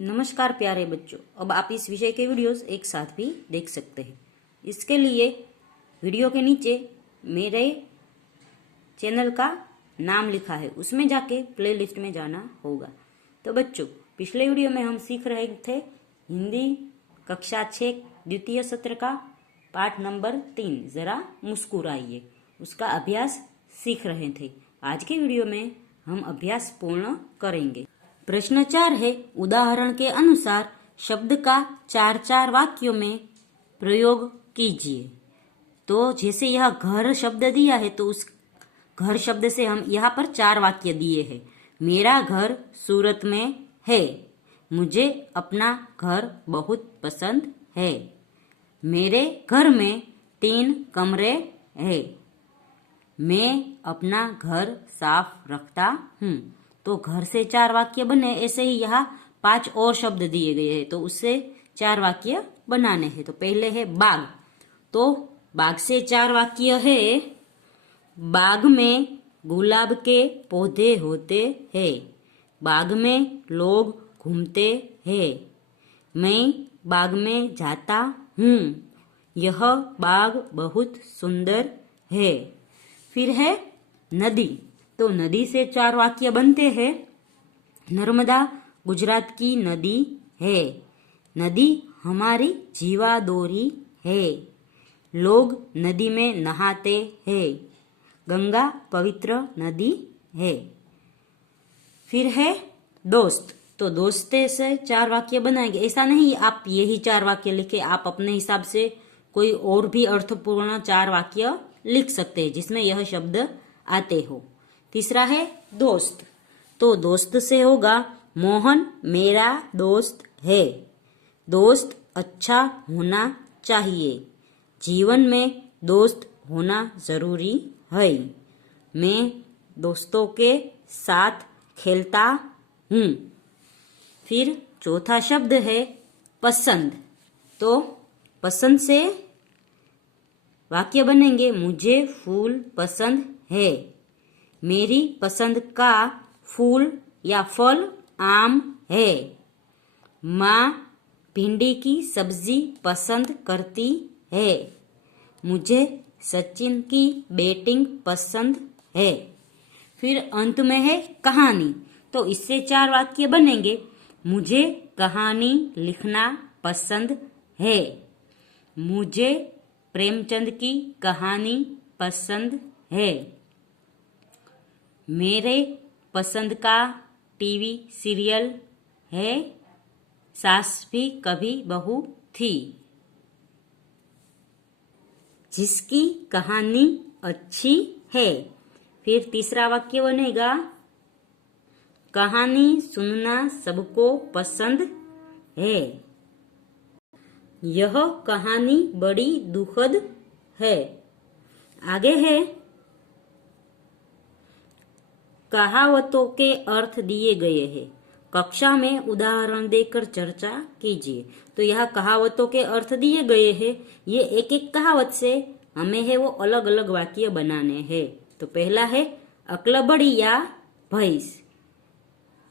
नमस्कार प्यारे बच्चों, अब आप इस विषय के वीडियोस एक साथ भी देख सकते हैं। इसके लिए वीडियो के नीचे मेरे चैनल का नाम लिखा है, उसमें जाके प्लेलिस्ट में जाना होगा। तो बच्चों, पिछले वीडियो में हम सीख रहे थे हिंदी कक्षा 6 द्वितीय सत्र का पाठ नंबर 3 जरा मुस्कुराइए, उसका अभ्यास सीख रहे थे। आज के वीडियो में हम अभ्यास पूर्ण करेंगे। प्रश्न 4 है, उदाहरण के अनुसार शब्द का 4-4 वाक्यों में प्रयोग कीजिए। तो जैसे यह घर शब्द दिया है तो उस घर शब्द से हम यहाँ पर 4 वाक्य दिए हैं। मेरा घर सूरत में है, मुझे अपना घर बहुत पसंद है, मेरे घर में 3 कमरे हैं, मैं अपना घर साफ रखता हूँ। तो घर से 4 वाक्य बने, ऐसे ही यहाँ 5 और शब्द दिए गए हैं तो उससे 4 वाक्य बनाने हैं। तो पहले है बाग, तो बाग से 4 वाक्य है। बाग में गुलाब के पौधे होते हैं, बाग में लोग घूमते हैं, मैं बाग में जाता हूँ, यह बाग बहुत सुंदर है। फिर है नदी, तो नदी से 4 वाक्य बनते हैं। नर्मदा गुजरात की नदी है, नदी हमारी जीवादोरी है, लोग नदी में नहाते हैं, गंगा पवित्र नदी है। फिर है दोस्त, तो दोस्ते से 4 वाक्य बनाएंगे। ऐसा नहीं आप यही 4 वाक्य लिखे, आप अपने हिसाब से कोई और भी अर्थपूर्ण 4 वाक्य लिख सकते हैं जिसमें यह शब्द आते हो। तीसरा है दोस्त, तो दोस्त से होगा मोहन मेरा दोस्त है, दोस्त अच्छा होना चाहिए, जीवन में दोस्त होना जरूरी है, मैं दोस्तों के साथ खेलता हूँ। फिर चौथा शब्द है पसंद, तो पसंद से वाक्य बनेंगे मुझे फूल पसंद है, मेरी पसंद का फूल या फल आम है, माँ भिंडी की सब्जी पसंद करती है, मुझे सचिन की बैटिंग पसंद है। फिर अंत में है कहानी, तो इससे 4 वाक्य बनेंगे। मुझे कहानी लिखना पसंद है, मुझे प्रेमचंद की कहानी पसंद है, मेरे पसंद का टीवी सीरियल है सास भी कभी बहू थी, जिसकी कहानी अच्छी है। फिर तीसरा वाक्य बनेगा कहानी सुनना सबको पसंद है, यह कहानी बड़ी दुखद है। आगे है कहावतों के अर्थ दिए गए हैं, कक्षा में उदाहरण देकर चर्चा कीजिए। तो यह कहावतों के अर्थ दिए गए हैं, ये एक एक कहावत से हमें है वो अलग अलग वाक्य बनाने हैं। तो पहला है अक्ल बड़ी या भैंस,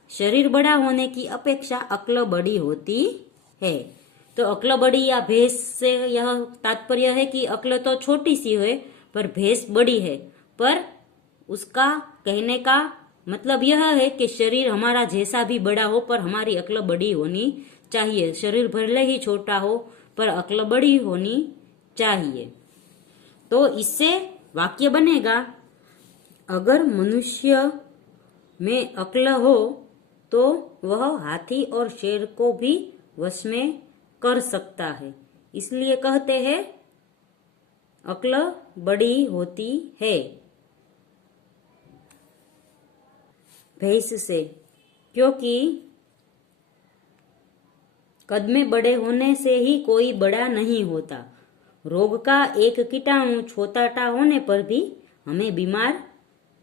शरीर बड़ा होने की अपेक्षा अक्ल बड़ी होती है। तो अक्ल बड़ी या भैंस से यह तात्पर्य है कि अक्ल तो छोटी सी है पर भैंस बड़ी है, पर उसका कहने का मतलब यह है कि शरीर हमारा जैसा भी बड़ा हो पर हमारी अक्ल बड़ी होनी चाहिए। शरीर भले ही छोटा हो पर अक्ल बड़ी होनी चाहिए। तो इससे वाक्य बनेगा अगर मनुष्य में अक्ल हो तो वह हाथी और शेर को भी वश में कर सकता है, इसलिए कहते हैं अक्ल बड़ी होती है भैंस से, क्योंकि कद में बड़े होने से ही कोई बड़ा नहीं होता। रोग का एक कीटाणु छोटा होने पर भी हमें बीमार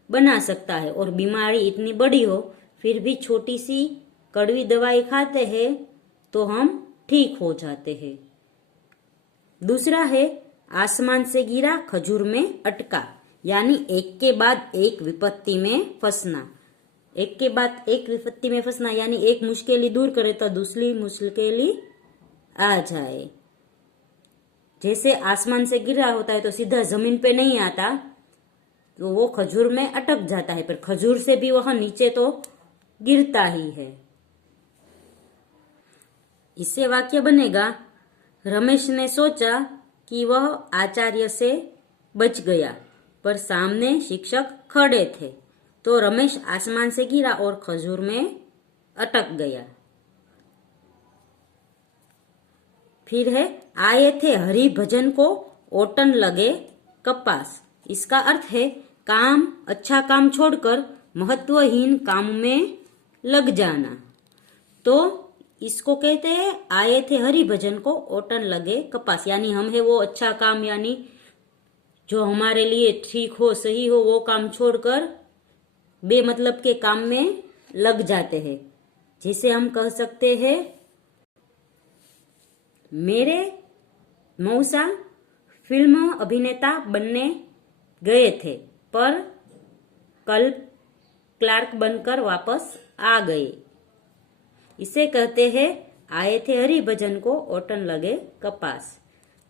बना सकता है, और बीमारी इतनी बड़ी हो फिर भी छोटी सी कड़वी दवाई खाते हैं तो हम ठीक हो जाते हैं। दूसरा है आसमान से गिरा खजूर में अटका, यानी एक के बाद एक विपत्ति में फंसना। एक के बाद एक विपत्ति में फंसना यानी एक मुश्किल दूर करे तो दूसरी मुश्किल आ जाए। जैसे आसमान से गिरा होता है तो सीधा जमीन पे नहीं आता, तो वो खजूर में अटक जाता है, पर खजूर से भी वह नीचे तो गिरता ही है। इससे वाक्य बनेगा, रमेश ने सोचा कि वह आचार्य से बच गया, पर सामने शिक्षक खड़े थे, तो रमेश आसमान से गिरा और खजूर में अटक गया। फिर है, आए थे हरि भजन को ओटन लगे कपास। इसका अर्थ है काम, अच्छा काम छोड़कर महत्वहीन काम में लग जाना। तो इसको कहते हैं आए थे हरि भजन को ओटन लगे कपास, यानी हम है वो अच्छा काम, यानी जो हमारे लिए ठीक हो, सही हो, वो काम छोड़कर बेमतलब के काम में लग जाते हैं। जिसे हम कह सकते हैं, मेरे मौसा फिल्म अभिनेता बनने गए थे, पर कल क्लार्क बनकर वापस आ गए। इसे कहते हैं आए थे हरि भजन को ओटन लगे कपास।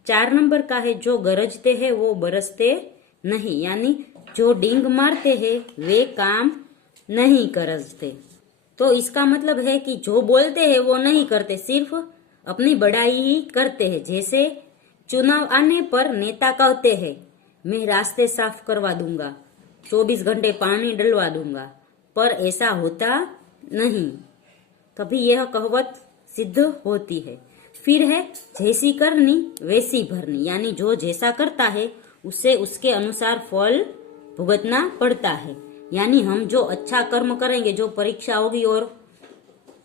4 नंबर का है, जो गरजते हैं वो बरसते नहीं, यानी जो डींग मारते हैं वे काम नहीं गरजते। तो इसका मतलब है कि जो बोलते हैं वो नहीं करते, सिर्फ अपनी बड़ाई ही करते हैं। जैसे चुनाव आने पर नेता कहते हैं मैं रास्ते साफ करवा दूंगा, 24 घंटे पानी डलवा दूंगा, पर ऐसा होता नहीं, कभी यह कहावत सिद्ध होती है। फिर है जैसी करनी वैसी भरनी, यानी जो जैसा करता है उसे उसके अनुसार फल भुगतना पड़ता है। यानी हम जो अच्छा कर्म करेंगे, जो परीक्षा होगी और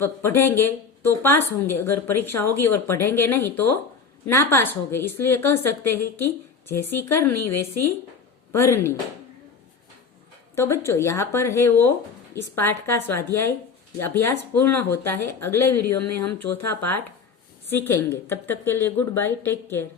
पढ़ेंगे तो पास होंगे, अगर परीक्षा होगी और पढ़ेंगे नहीं तो नापास होंगे। इसलिए कह सकते हैं कि जैसी करनी वैसी भरनी। तो बच्चों, यहाँ पर है वो इस पाठ का स्वाध्याय अभ्यास पूर्ण होता है। अगले वीडियो में हम चौथा पाठ सीखेंगे। तब तक के लिए गुड बाय, टेक केयर।